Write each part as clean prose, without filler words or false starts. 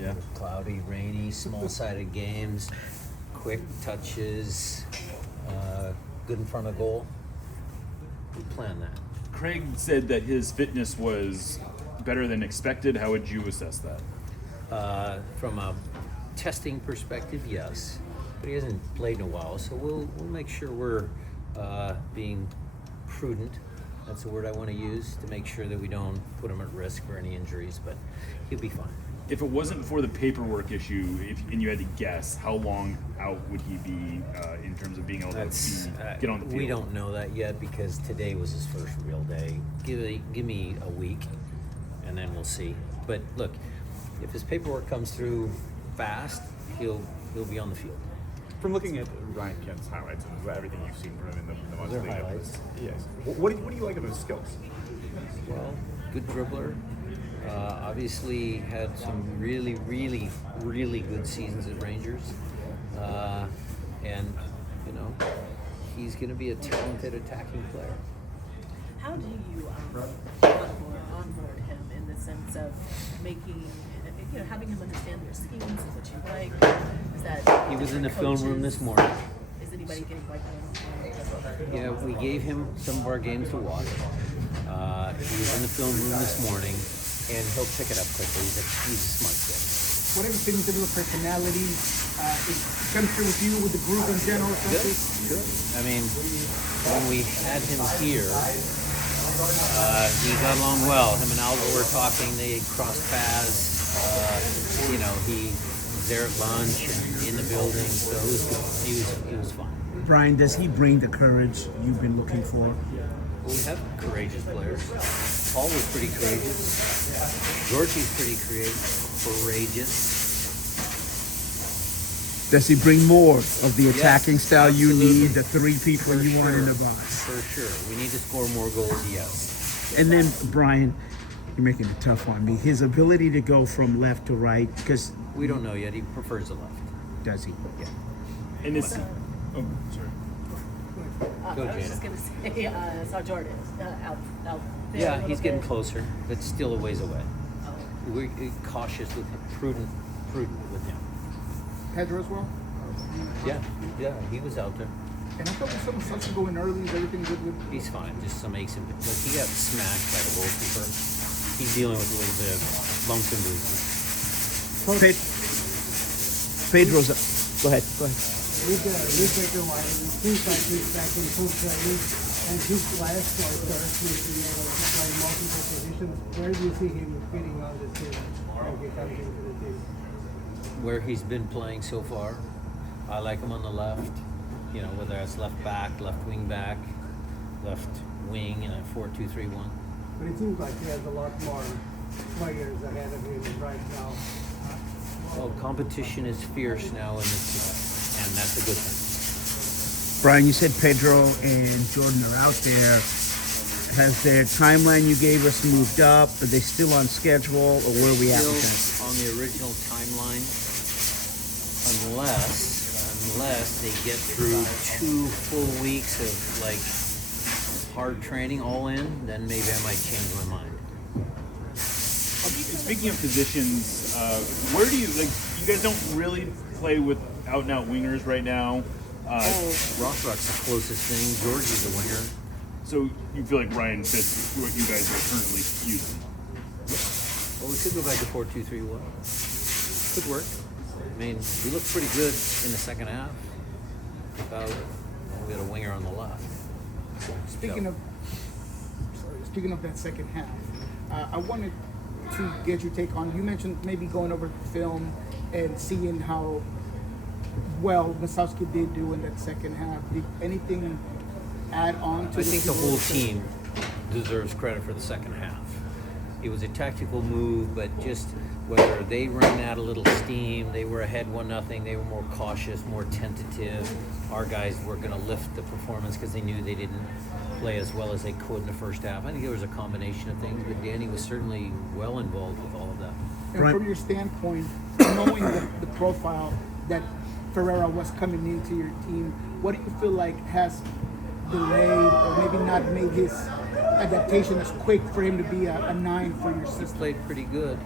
Yeah. Cloudy, rainy, small-sided games, quick touches, good in front of goal. We plan that. Craig said that his fitness was better than expected. How would you assess that? From a testing perspective, yes, but he hasn't played in a while, so we'll make sure we're being prudent. That's the word I want to use, to make sure that we don't put him at risk for any injuries, but he'll be fine. If it wasn't for the paperwork issue, and you had to guess, how long out would he be in terms of being able to get on the field? We don't know that yet because today was his first real day. Give me a week, and then we'll see. But look, if his paperwork comes through fast, he'll be on the field. From looking at Ryan Kent's highlights and everything you've seen from him in the months They're leading up, highlights. yes. What do you like of his skills? Well, good dribbler. Obviously had some really, really, really good seasons at Rangers. And, you know, he's going to be a talented attacking player. How do you onboard him in the sense of making, having him understand your schemes and what you like? Is that He was in the film room this morning. Is anybody getting like Yeah, we gave him some of our games to watch. He was in the film room this morning, and he'll pick it up quickly. He's a smart kid. What have you seen to do with personality? Chemistry with you, with the group in general? Good. I mean, when we had him here, he got along well. Him and Albert were talking. They crossed paths. He was there at lunch and in the building, so it was good. He was fine. Brian, does he bring the courage you've been looking for? Well, we have courageous players. Paul was pretty courageous. Georgie's pretty courageous. Does he bring more of the attacking style you absolutely. need, the three people For you want in sure. the box? For sure. We need to score more goals, yes. And then, Brian, you're making it tough on me. His ability to go from left to right, because We don't know yet. He prefers the left. does he? Yeah. And it's, sorry. Go, I was Jada. just going to say, saw Jordan out there a Yeah, little he's getting bit. closer, but still a ways away. Oh. We're cautious with him, prudent with him. Pedro as well? Yeah, he was out there. And I thought we saw Sussy going early. Is everything good with He's fine, just some aches and look, he got smashed by the goalkeeper. He's dealing with a little bit of bumps and bruises. Pedro's. Go ahead. With Baker White, it seems like he's back in full training, and his last choice is being able to play multiple positions. Where do you see him fitting on the team as he comes into the team? Where he's been playing so far, I like him on the left. Whether that's left back, left wing back, left wing in a 4-2-3-1. But it seems like he has a lot more players ahead of him right now. Well, competition is fierce now in this team, and that's a good thing. Brian, you said Pedro and Jordan are out there. Has their timeline you gave us moved up? Are they still on schedule, or where are we at with that? Still on the original timeline, unless they get through 2 full weeks of hard training all in, then maybe I might change my mind. Speaking of positions, where do you guys don't really play with out and out wingers right now. Rothrock's the closest thing. Georgie's a winger. So you feel like Ryan fits what you guys are currently using? Well, we could go back to 4-2-3-1. Could work. I mean, we looked pretty good in the second half. We had a winger on the left. Speaking of that second half, I wanted to get your take on. You mentioned maybe going over the film and seeing how well Masowski did do in that second half. Did anything add on to? I think the whole team deserves credit for the second half. It was a tactical move, but just whether they ran out a little steam, they were ahead 1-0, they were more cautious, more tentative. Our guys were going to lift the performance because they knew they didn't play as well as they could in the first half. I think there was a combination of things, but Danny was certainly well involved with all of that. And Right. from your standpoint, knowing the profile that Ferreira was coming into your team, what do you feel like has delayed or maybe not made his adaptation as quick for him to be a 9 for your He system? played pretty good.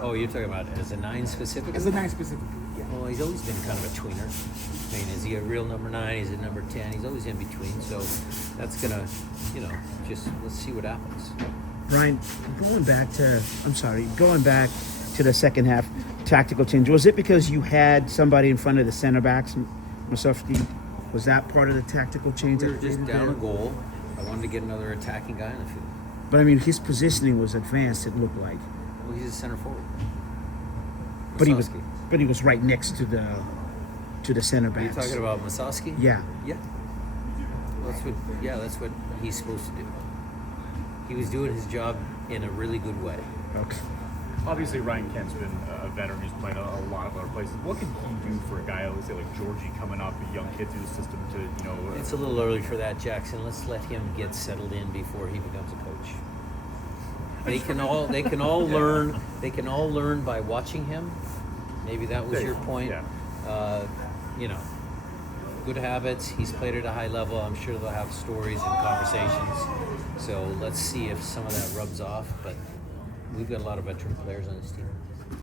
Oh, you're talking about as a 9 specifically? As a 9 specifically, yeah. Well, he's always been kind of a tweener. I mean, is he a real number 9? Is it number 10? He's always in between. So that's gonna, just let's see what happens. Brian, going back to the second half tactical change, was it because you had somebody in front of the center backs, Masofsky? Was that part of the tactical change? We were that just they did down a there? goal. I wanted to get another attacking guy in the field. But I mean, his positioning was advanced. It looked like, Well, he's a center forward. but Masowski. he was right next to the center Are you backs. talking about Masowski? Yeah. Yeah. Well, that's what he's supposed to do. He was doing his job in a really good way. Okay. Obviously, Ryan Kent's been a veteran. He's played a lot of other places. What can he do for a guy, let's say, like Georgie coming up, a young kid through the system to, It's a little early for that, Jackson. Let's let him get settled in before he becomes a coach. They can all learn. They can all learn by watching him. Maybe that was your point. Yeah. Good habits. He's played at a high level. I'm sure they'll have stories and conversations. So let's see if some of that rubs off. But we've got a lot of veteran players on this team.